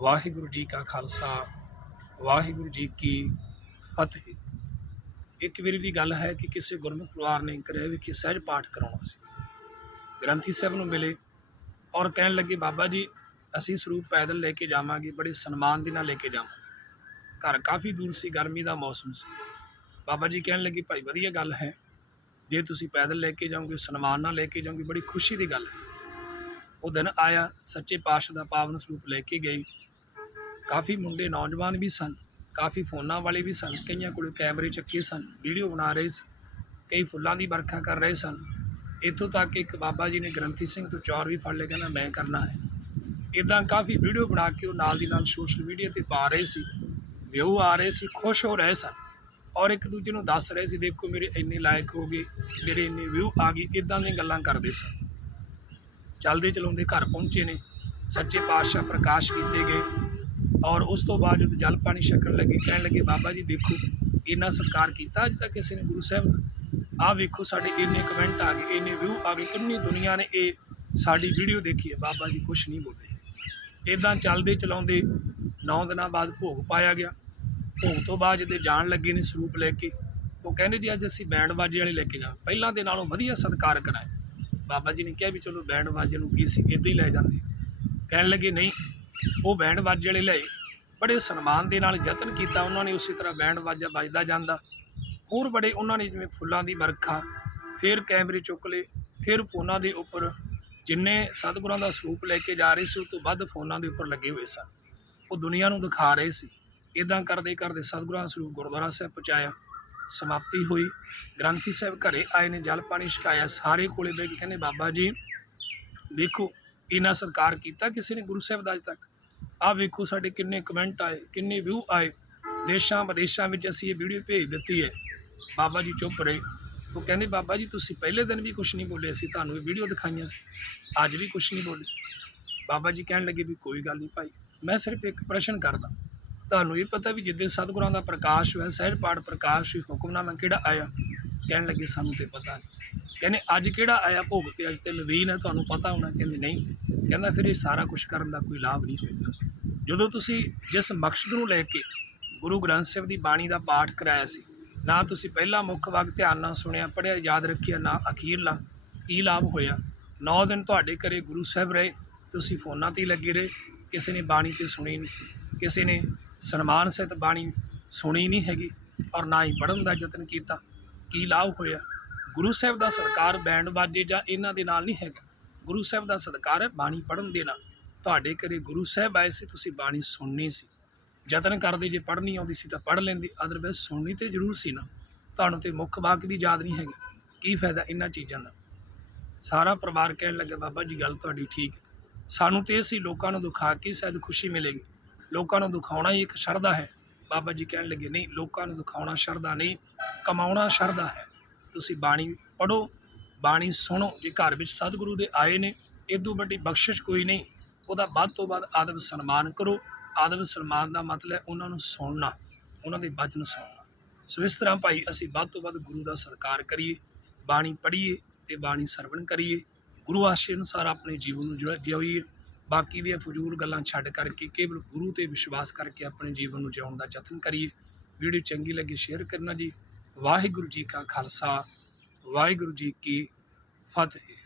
ਵਾਹਿਗੁਰੂ ਜੀ ਕਾ ਖਾਲਸਾ, ਵਾਹਿਗੁਰੂ ਜੀ ਕੀ ਫਤਿਹ। ਇੱਕ ਵਾਰੀ ਦੀ ਗੱਲ ਹੈ ਕਿ ਕਿਸੇ ਗੁਰਮੁਖ ਪਰਿਵਾਰ ਨੇ ਕਰਿਆ ਵਿਖੇ ਸਹਿਜ ਪਾਠ ਕਰਾਉਣਾ ਸੀ। ਗ੍ਰੰਥੀ ਸਾਹਿਬ ਨੂੰ ਮਿਲੇ ਔਰ ਕਹਿਣ ਲੱਗੇ, ਬਾਬਾ ਜੀ, ਅਸੀਂ ਸਰੂਪ ਪੈਦਲ ਲੈ ਕੇ ਜਾਵਾਂਗੇ, ਬੜੇ ਸਨਮਾਨ ਦੇ ਨਾਲ ਲੈ ਕੇ ਜਾਵਾਂਗੇ ਘਰ ਕਾਫੀ ਦੂਰ ਸੀ, ਗਰਮੀ ਦਾ ਮੌਸਮ ਸੀ। ਬਾਬਾ ਜੀ ਕਹਿਣ ਲੱਗੇ, ਭਾਈ, ਵਧੀਆ ਗੱਲ ਹੈ। ਜੇ ਤੁਸੀਂ ਪੈਦਲ ਲੈ ਕੇ ਜਾਓਗੇ, ਸਨਮਾਨ ਨਾਲ ਲੈ ਕੇ ਜਾਓਗੇ, ਬੜੀ ਖੁਸ਼ੀ ਦੀ ਗੱਲ ਹੈ। ਉਹ ਦਿਨ ਆਇਆ, ਸੱਚੇ ਪਾਤਸ਼ਾਹ ਦਾ ਪਾਵਨ ਸਰੂਪ ਲੈ ਕੇ ਗਏ। ਕਾਫੀ ਮੁੰਡੇ ਨੌਜਵਾਨ ਵੀ ਸਨ, ਕਾਫੀ ਫੋਨਾਂ ਵਾਲੇ ਵੀ ਸਨ, ਕਈਆਂ ਕੋਲ ਕੈਮਰੇ ਚੱਕੇ ਸਨ, ਵੀਡੀਓ ਬਣਾ ਰਹੇ ਸੀ, ਕਈ ਫੁੱਲਾਂ ਦੀ ਵਰਖਾ ਕਰ ਰਹੇ ਸਨ। ਇੱਥੋਂ ਤੱਕ ਇੱਕ ਬਾਬਾ ਜੀ ਨੇ ਗ੍ਰੰਥੀ ਸਿੰਘ ਤੋਂ ਚੌਰ ਵੀ ਫੜ ਲਿਆ, ਕਹਿੰਦਾ ਮੈਂ ਕਰਨਾ ਹੈ। ਇਦਾਂ ਕਾਫੀ ਵੀਡੀਓ ਬਣਾ ਕੇ ਉਹ ਨਾਲ ਦੀ ਨਾਲ ਸੋਸ਼ਲ ਮੀਡੀਆ ਤੇ ਪਾ ਰਹੇ ਸੀ, ਵਿਊ ਆ ਰਹੇ ਸੀ, ਖੁਸ਼ ਹੋ ਰਹੇ ਸਨ। ਔਰ ਇੱਕ ਦੂਜੇ ਨੂੰ ਦੱਸ ਰਹੇ ਸੀ, ਦੇਖੋ ਮੇਰੇ ਇੰਨੇ ਲਾਇਕ ਹੋ ਗਏ, ਮੇਰੇ ਇੰਨੇ ਵਿਊ ਆ ਗਏ ਇਦਾਂ ਦੀਆਂ ਗੱਲਾਂ ਕਰਦੇ ਸਨ। ਚੱਲਦੇ ਚਲਾਉਂਦੇ ਘਰ ਪਹੁੰਚੇ ਨੇ, ਸੱਚੇ ਪਾਤਸ਼ਾਹ ਪ੍ਰਕਾਸ਼ ਕੀਤੇ ਗਏ। ਔਰ ਉਸ ਤੋਂ ਬਾਅਦ ਜਦ ਜਲ ਪਾਣੀ ਛਕਣ ਲੱਗੇ, ਕਹਿਣ ਲੱਗੇ, ਬਾਬਾ ਜੀ ਦੇਖੋ, ਇੰਨਾ ਸਤਿਕਾਰ ਕੀਤਾ ਅੱਜ ਤੱਕ ਕਿਸੇ ਨੇ ਗੁਰੂ ਸਾਹਿਬ ਦਾ। ਆਹ ਵੇਖੋ ਸਾਡੇ ਇੰਨੇ ਕਮੈਂਟ ਆ ਗਏ, ਇੰਨੇ ਵਿਊ ਆ ਗਏ, ਕਿੰਨੀ ਦੁਨੀਆ ਨੇ ਇਹ ਸਾਡੀ ਵੀਡੀਓ ਦੇਖੀ ਹੈ। ਬਾਬਾ ਜੀ ਕੁਝ ਨਹੀਂ ਬੋਲੇ ਇਦਾਂ ਚੱਲਦੇ ਚਲਾਉਂਦੇ 9 ਦਿਨਾਂ ਬਾਅਦ ਭੋਗ ਪਾਇਆ ਗਿਆ। ਭੋਗ ਤੋਂ ਬਾਅਦ ਜਦੋਂ ਜਾਣ ਲੱਗੇ ਨੇ ਸਰੂਪ ਲੈ ਕੇ, ਉਹ ਕਹਿੰਦੇ ਜੀ, ਅੱਜ ਅਸੀਂ ਬੈਂਡ ਬਾਜੇ ਵਾਲੇ ਲੈ ਕੇ ਜਾ ਪਹਿਲਾਂ ਦੇ ਨਾਲੋਂ ਵਧੀਆ ਸਤਿਕਾਰ ਕਰਾਇਆ। ਬਾਬਾ ਜੀ ਨੇ ਕਿਹਾ ਵੀ ਚਲੋ ਬੈਂਡ ਬਾਜੇ ਨੂੰ ਕੀ ਸੀ ਇੱਦਾਂ ਹੀ ਲੈ ਜਾਂਦੇ। ਕਹਿਣ ਲੱਗੇ, ਨਹੀਂ ਉਹ ਬੈਂਡ ਬਾਜੇ ਵਾਲੇ ਲਏ ਬੜੇ ਸਨਮਾਨ ਦੇ ਨਾਲ ਯਤਨ ਕੀਤਾ ਉਹਨਾਂ ਨੇ, ਉਸੇ ਤਰ੍ਹਾਂ ਬੈਂਡ ਬਾਜਾ ਵੱਜਦਾ ਜਾਂਦਾ। ਹੋਰ ਬੜੇ ਉਹਨਾਂ ਨੇ ਜਿਵੇਂ ਫੁੱਲਾਂ ਦੀ ਵਰਖਾ, ਫਿਰ ਕੈਮਰੇ ਚੁੱਕ ਲਏ, ਫਿਰ ਫੋਨਾਂ ਦੇ ਉੱਪਰ ਜਿੰਨੇ ਸਤਿਗੁਰਾਂ ਦਾ ਸਰੂਪ ਲੈ ਕੇ ਜਾ ਰਹੇ ਸੀ ਉਹ ਤੋਂ ਵੱਧ ਫੋਨਾਂ ਦੇ ਉੱਪਰ ਲੱਗੇ ਹੋਏ ਸਨ। ਉਹ ਦੁਨੀਆ ਨੂੰ ਦਿਖਾ ਰਹੇ ਸੀ। ਇਦਾਂ ਕਰਦੇ ਕਰਦੇ ਸਤਿਗੁਰਾਂ ਦਾ ਸਰੂਪ ਗੁਰਦੁਆਰਾ ਸਾਹਿਬ ਪਹੁੰਚਾਇਆ। ਸਮਾਪਤੀ ਹੋਈ। ਗ੍ਰੰਥੀ ਸਾਹਿਬ ਘਰੇ ਆਏ ਨੇ, ਜਲ ਪਾਣੀ ਛਕਾਇਆ। ਸਾਰੇ ਕੋਲੇ ਬਹਿ ਕੇ ਕਹਿੰਦੇ, ਬਾਬਾ ਜੀ ਦੇਖੋ ਇਹਨਾਂ ਸਰਕਾਰ ਕੀਤਾ ਕਿਸੇ ਨੇ ਗੁਰੂ ਸਾਹਿਬ ਦਾ ਅਜ ਤੱਕ? ਆਹ ਵੇਖੋ ਸਾਡੇ ਕਿੰਨੇ ਕਮੈਂਟ ਆਏ, ਕਿੰਨੇ ਵਿਊ ਆਏ। ਦੇਸ਼ਾਂ ਵਿਦੇਸ਼ਾਂ ਵਿੱਚ ਅਸੀਂ ਇਹ ਵੀਡੀਓ ਭੇਜ ਦਿੱਤੀ ਹੈ। ਬਾਬਾ ਜੀ ਚੁੱਪ ਰਹੇ। ਉਹ ਕਹਿੰਦੇ, ਬਾਬਾ ਜੀ, ਤੁਸੀਂ ਪਹਿਲੇ ਦਿਨ ਵੀ ਕੁਝ ਨਹੀਂ ਬੋਲੇ ਅਸੀਂ ਤੁਹਾਨੂੰ ਇਹ ਵੀਡੀਓ ਦਿਖਾਈਆਂ ਸੀ। ਅੱਜ ਵੀ ਕੁਝ ਨਹੀਂ ਬੋਲੇ। ਬਾਬਾ ਜੀ ਕਹਿਣ ਲੱਗੇ ਵੀ, ਕੋਈ ਗੱਲ ਨਹੀਂ ਭਾਈ, ਮੈਂ ਸਿਰਫ ਇੱਕ ਪ੍ਰਸ਼ਨ ਕਰਦਾ। ਤੁਹਾਨੂੰ ਇਹ ਪਤਾ ਵੀ ਜਿੱਦੇ ਸਤਿਗੁਰਾਂ ਦਾ ਪ੍ਰਕਾਸ਼ ਹੋਇਆ, ਸਹਿਜ ਪਾਠ ਪ੍ਰਕਾਸ਼ ਹੋਈ ਹੁਕਮਨਾਮਾ ਕਿਹੜਾ ਆਇਆ? ਕਹਿਣ ਲੱਗੇ, ਸਾਨੂੰ ਤੇ ਪਤਾ ਨਹੀਂ ਕਹਿੰਦੇ ਅੱਜ ਕਿਹੜਾ ਆਇਆ ਭੋਗ ਤੇ ਅੱਜ ਤੇ ਨਵੀਨ ਹੈ, ਤੁਹਾਨੂੰ ਪਤਾ ਹੋਣਾ ਕਹਿੰਦੇ ਨਹੀਂ। ਕਹਿੰਦਾ ਫਿਰ ਇਹ ਸਾਰਾ ਕੁਝ ਕਰਨ ਦਾ ਕੋਈ ਲਾਭ ਨਹੀਂ ਹੋਏਗਾ। ਜਦੋਂ ਤੁਸੀਂ ਜਿਸ ਮਕਸਦ ਨੂੰ ਲੈ ਕੇ ਗੁਰੂ ਗ੍ਰੰਥ ਸਾਹਿਬ ਦੀ ਬਾਣੀ ਦਾ ਪਾਠ ਕਰਾਇਆ ਸੀ, ਨਾ ਤੁਸੀਂ ਪਹਿਲਾ ਮੁੱਖ ਵਾਕ ਧਿਆਨ ਨਾਲ ਸੁਣਿਆ ਪੜਿਆ ਯਾਦ ਰੱਖਿਆ, ਨਾ ਅਖੀਰਲਾ ਕੀ ਲਾਭ ਹੋਇਆ? 9 ਦਿਨ ਤੁਹਾਡੇ ਘਰੇ ਗੁਰੂ ਸਾਹਿਬ ਰਹੇ, ਤੁਸੀਂ ਫੋਨਾਂ ਤੇ ਹੀ ਲੱਗੇ ਰਹੇ, ਕਿਸੇ ਨੇ ਬਾਣੀ ਤੇ ਸੁਣੀ ਨਹੀਂ ਕਿਸੇ ਨੇ ਸਨਮਾਨ ਸਹਿਤ ਬਾਣੀ ਸੁਣੀ ਨਹੀਂ ਹੈਗੀ, ਔਰ ਨਾ ਹੀ ਪੜਨ ਦਾ ਯਤਨ ਕੀਤਾ। ਕੀ ਲਾਭ ਹੋਇਆ? ਗੁਰੂ ਸਾਹਿਬ ਦਾ ਸਤਿਕਾਰ ਬੈਂਡ ਬਾਜੇ ਜਾਂ ਇਹਨਾਂ ਦੇ ਨਾਲ ਨਹੀਂ ਹੈਗਾ। ਗੁਰੂ ਸਾਹਿਬ ਦਾ ਸਤਿਕਾਰ ਹੈ ਬਾਣੀ ਪੜਨ ਦੇ ਨਾਲ। ਤੁਹਾਡੇ ਘਰੇ ਗੁਰੂ ਸਾਹਿਬ ਆਏ ਸੀ, ਤੁਸੀਂ ਬਾਣੀ ਸੁਣਨੀ ਸੀ। ਯਤਨ ਕਰਦੇ ਜੇ ਪੜ੍ਹਨੀ ਆਉਂਦੀ ਸੀ ਤਾਂ ਪੜ੍ਹ ਲੈਂਦੇ ਅਦਰਵਾਇਜ਼ ਸੁਣਨੀ ਤੇ ਜ਼ਰੂਰ ਸੀ ਨਾ। ਤੁਹਾਨੂੰ ਤੇ ਮੁੱਖ ਵਾਕ ਵੀ ਯਾਦ ਨਹੀਂ ਹੈਗਾ। ਕੀ ਫਾਇਦਾ ਇਹਨਾਂ ਚੀਜ਼ਾਂ ਦਾ? ਸਾਰਾ ਪਰਿਵਾਰ ਕਹਿਣ ਲੱਗਾ, ਬਾਬਾ ਜੀ, ਗੱਲ ਤੁਹਾਡੀ ਠੀਕ ਹੈ। ਸਾਨੂੰ ਤੇ ਅਸੀਂ ਲੋਕਾਂ ਨੂੰ ਦਿਖਾ ਕੇ ਸ਼ਾਇਦ ਖੁਸ਼ੀ ਮਿਲੇਗੀ। ਲੋਕਾਂ ਨੂੰ ਦਿਖਾਉਣਾ ਹੀ ਇੱਕ ਸ਼ਰਧਾ ਹੈ। ਬਾਬਾ ਜੀ ਕਹਿਣ ਲੱਗੇ, ਨਹੀਂ, ਲੋਕਾਂ ਨੂੰ ਦਿਖਾਉਣਾ ਸ਼ਰਧਾ ਨਹੀਂ, ਕਮਾਉਣਾ ਸ਼ਰਧਾ ਹੈ। ਤੁਸੀਂ ਬਾਣੀ ਪੜੋ ਬਾਣੀ ਸੁਣੋ। ਜੇ ਘਰ ਵਿੱਚ ਸਤਿਗੁਰੂ ਦੇ ਆਏ ਨੇ ਇਦੋਂ ਵੱਡੀ ਬਖਸ਼ਿਸ਼ ਕੋਈ ਨਹੀਂ। ਉਹਦਾ ਵੱਧ ਤੋਂ ਵੱਧ ਆਦਮ ਸਨਮਾਨ ਕਰੋ। ਆਦਮ ਸਨਮਾਨ ਦਾ ਮਤਲਬ ਉਹਨਾਂ ਨੂੰ ਸੁਣਨਾ, ਉਹਨਾਂ ਦੇ ਬਚਨ ਸੁਣਨਾ। ਸੋ ਇਸ ਤਰ੍ਹਾਂ ਭਾਈ ਅਸੀਂ ਵੱਧ ਤੋਂ ਵੱਧ ਗੁਰੂ ਦਾ ਸਤਿਕਾਰ ਕਰੀਏ, ਬਾਣੀ ਪੜ੍ਹੀਏ ਤੇ ਬਾਣੀ ਸਰਵਣ ਕਰੀਏ। ਗੁਰੂ ਆਸ਼ੇ ਅਨੁਸਾਰ ਆਪਣੇ ਜੀਵਨ ਨੂੰ ਜਿਹੜਾ ਜਿਉਈਏ ਬਾਕੀ ਦੀਆਂ ਫਜ਼ੂਲ ਗੱਲਾਂ ਛੱਡ ਕਰਕੇ ਕੇਵਲ ਗੁਰੂ ਤੇ ਵਿਸ਼ਵਾਸ ਕਰਕੇ ਆਪਣੇ ਜੀਵਨ ਨੂੰ ਜਿਉਣ ਦਾ ਯਤਨ ਕਰੀਏ। ਵੀਡੀਓ ਚੰਗੀ ਲੱਗੇ ਸ਼ੇਅਰ ਕਰਨਾ ਜੀ। ਵਾਹਿਗੁਰੂ ਜੀ ਕਾ ਖਾਲਸਾ। ਵਾਹਿਗੁਰੂ ਜੀ ਕੀ ਫਤਿਹ।